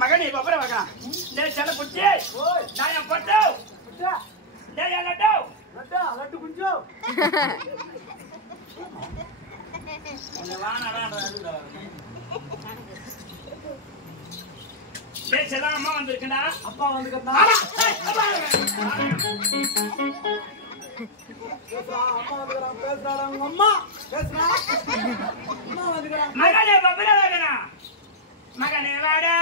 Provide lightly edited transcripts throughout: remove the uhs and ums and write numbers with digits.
மகனே பப்பர மகா டேய் செல புட்டி ஓய் நாயா பட்டோ புட்டா டேய் லட்டோ லட்டா லட்டு குஞ்சோ என்ன வானாடா அதுடா டேய் செல அம்மா வந்திருக்கடா அப்பா வந்திருக்கடா அப்பா வந்திருக்கான் பேசுறாங்க அம்மா பேசுறா அம்மா வந்திருக்கான் மகனே பப்பர மகனா மகனே வாடா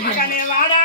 மகனே வாடா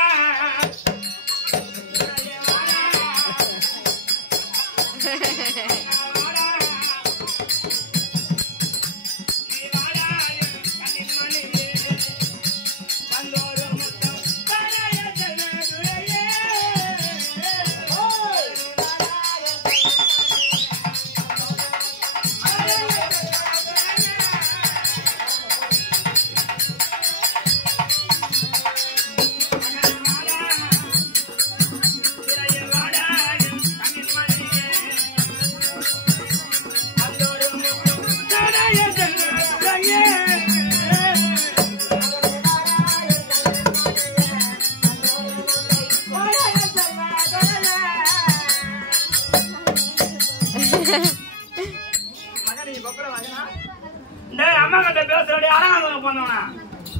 அம்மா கிட்ட பேசுறடி அறங்க போனவனா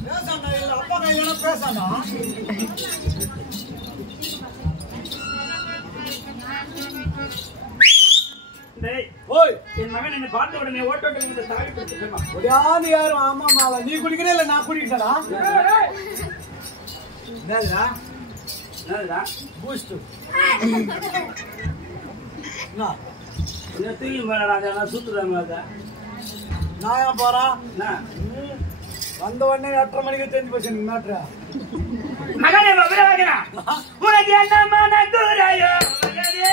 பேசானே இல்ல அப்பா கையில பேசானே டேய் ஓய் என் மகன் என்ன பார்த்த உடனே ஓட்டோட்ட வந்து தாவி பிடிச்சிட்டமா ஒடியானி யாரும் அம்மா மாவ நீ குடிக்கறே இல்ல நான் குடிக்கறடா என்னடா பூஸ்ட் நான் என்ன தூக்கி போறடா நான் சுத்துறேன் நாயா போறா வந்த உடனே 8:30 மணிக்கு தெரிஞ்சு போச்சு நீங்க மாட்றா மகனே பபரவாகனா உனக்கு என்ன மனதுரையோ மகனே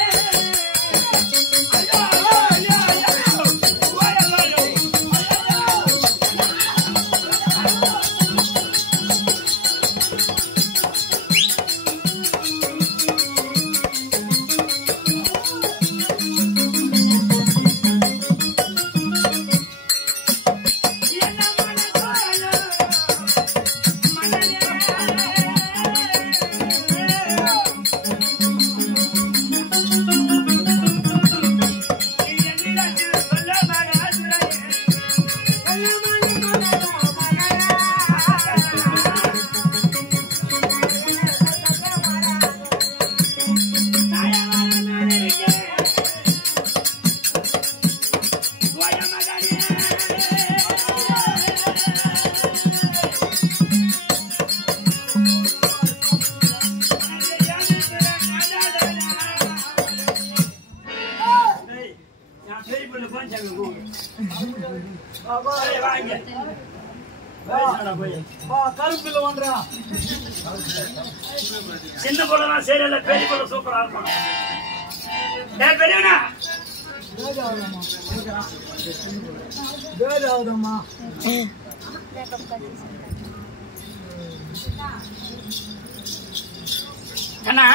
சின்ன பொண்ணு சீரியல்ல பெரிய பொண்ணு சூப்பரா இருக்கும் பெரியவனா அண்ணா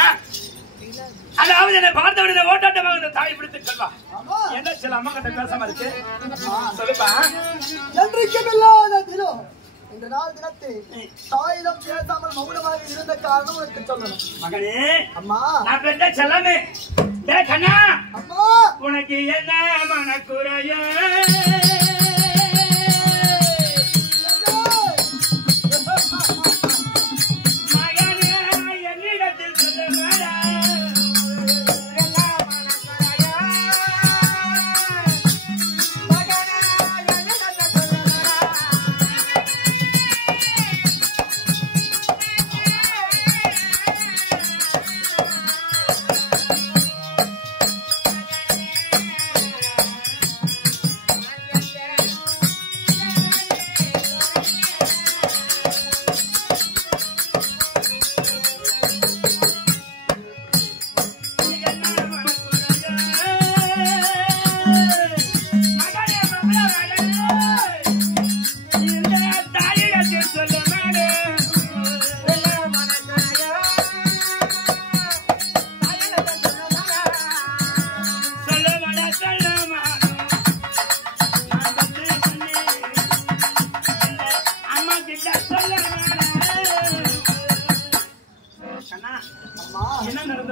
அதாவது என்னை பார்த்த உடனே ஓட்டாட்டமாக தாய் பிடித்து செல்வா என்ன சில அம்மா கிட்ட பேசாம இருக்கு சொல்லுப்பா என்றைக்கும் இல்லாத தினம் இந்த நாள் தினத்தில் தாயிடம் பேசாமல் மௌனமாக இருந்த காரணம் உனக்கு சொல்லணும் மகனே அம்மா நான் பெற்ற செல்லமே கண்ணா அம்மா உனக்கு என்ன மனக்குறையோ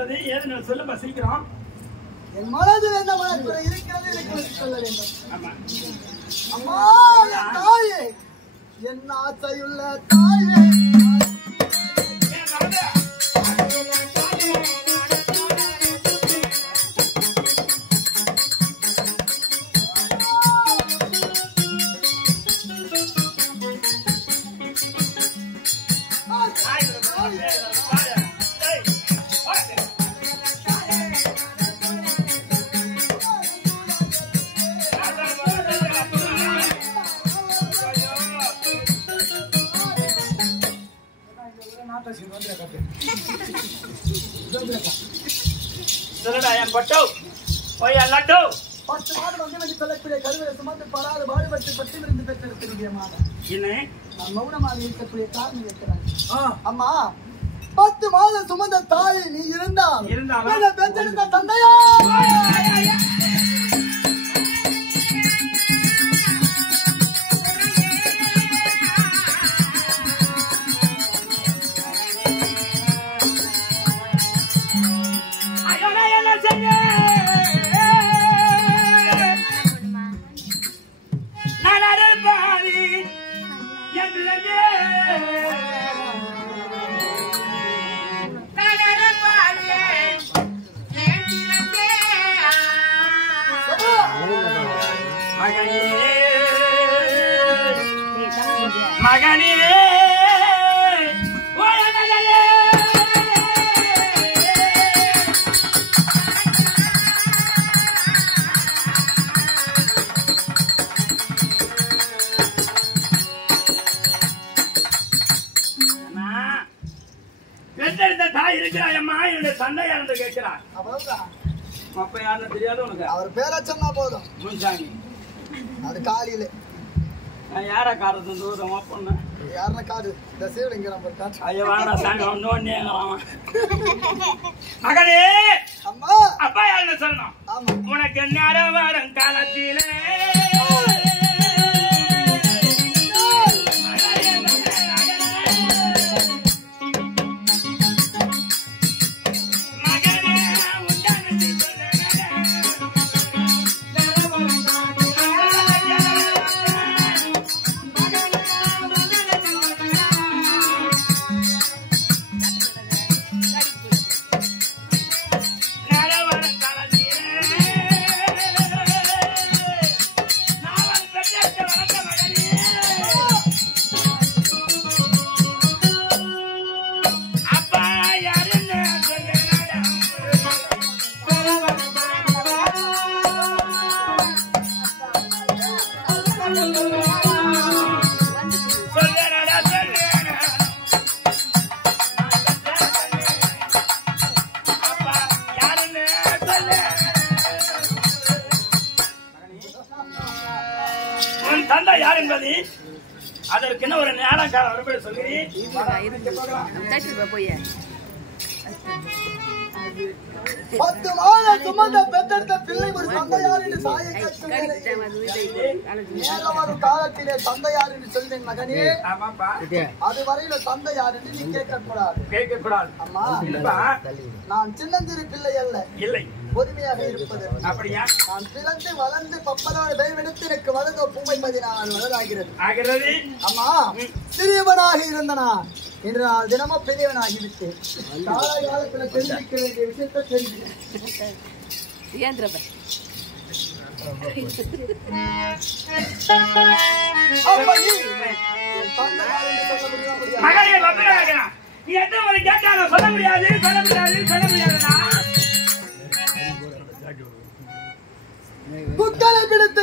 என்பது ஏது சொல்லுமா சீக்கிரம். என் மனதில் என்ன மனக்குறை இருக்கிறது எனக்கு சொல்ல வேண்டும். அம்மா தாயே, என் ஆசையுள்ள தாயே, சொல்லடா என் பட்டோ ஓய் லட்டு 10 மாதம் வந்து சொல்லக்கூடிய கருவிலை சுமந்து படாது பாடுபட்டு பட்டிலிருந்து பெற்றிருக்கிற மாதம் என்ன நான் மௌனமாக இருக்கக்கூடிய காரணம் இருக்கிறான். அம்மா 10 மாதம் சுமந்த தாய் நீ இருந்தால் என்னை பெற்றெடுத்த தந்தையா மகனே பெற்றெடுத்த தாய் இருக்கிறாயம்மா என்னுடைய தந்தை யாருன்னு கேட்கிறார். அப்ப யாருன்னு தெரியாது உனக்கு? அவர் பேரை சொன்னா போதும், முன்சாமி. அது காலையில யாரா காரத்து தூரமா பொண்ணு யாருன்னா காடு இந்த சீவடிங்கிற ஐயா வாடா சாங்க ஒன்னே மகனே அம்மா அப்பா யாருன்னு சொல்லணும். உனக்கு நேரம் வரும் காலத்திலே தந்தை யார் என்பது அதற்கென்ன ஒரு நேரக்கார வரப்படி சொல்கிறேன். 10 மாதம் சுமந்த பெற்றெடுத்த பிள்ளை ஒரு தந்தையார் என்று சாயை வரும் காலத்திலே தந்தையார் என்று சொல்வேன் மகனே. அதுவரையில தந்தையார் என்று நீ கேட்கக்கூடாது. அம்மா நான் சின்னஞ்சிறு பிள்ளை அல்ல, இல்லை பொறுமையாக இருப்பது. அப்படியா? நான் பிறந்து வளர்ந்து 10 பேரெடுத்து எனக்கு வளர்ந்த 34 வயதாகிறது. அம்மா சிறியவனாக இருந்த நான் இன்று நான் தினமும் பெரியவனாகிவிட்டேன். காலகாலத்தில் தெரிவிக்க வேண்டிய விஷயத்தை தெரிவிக்கிறேன். நீ எத்தனை கேட்டாலும் சொல்ல முடியாது. குத்தலை பிடித்து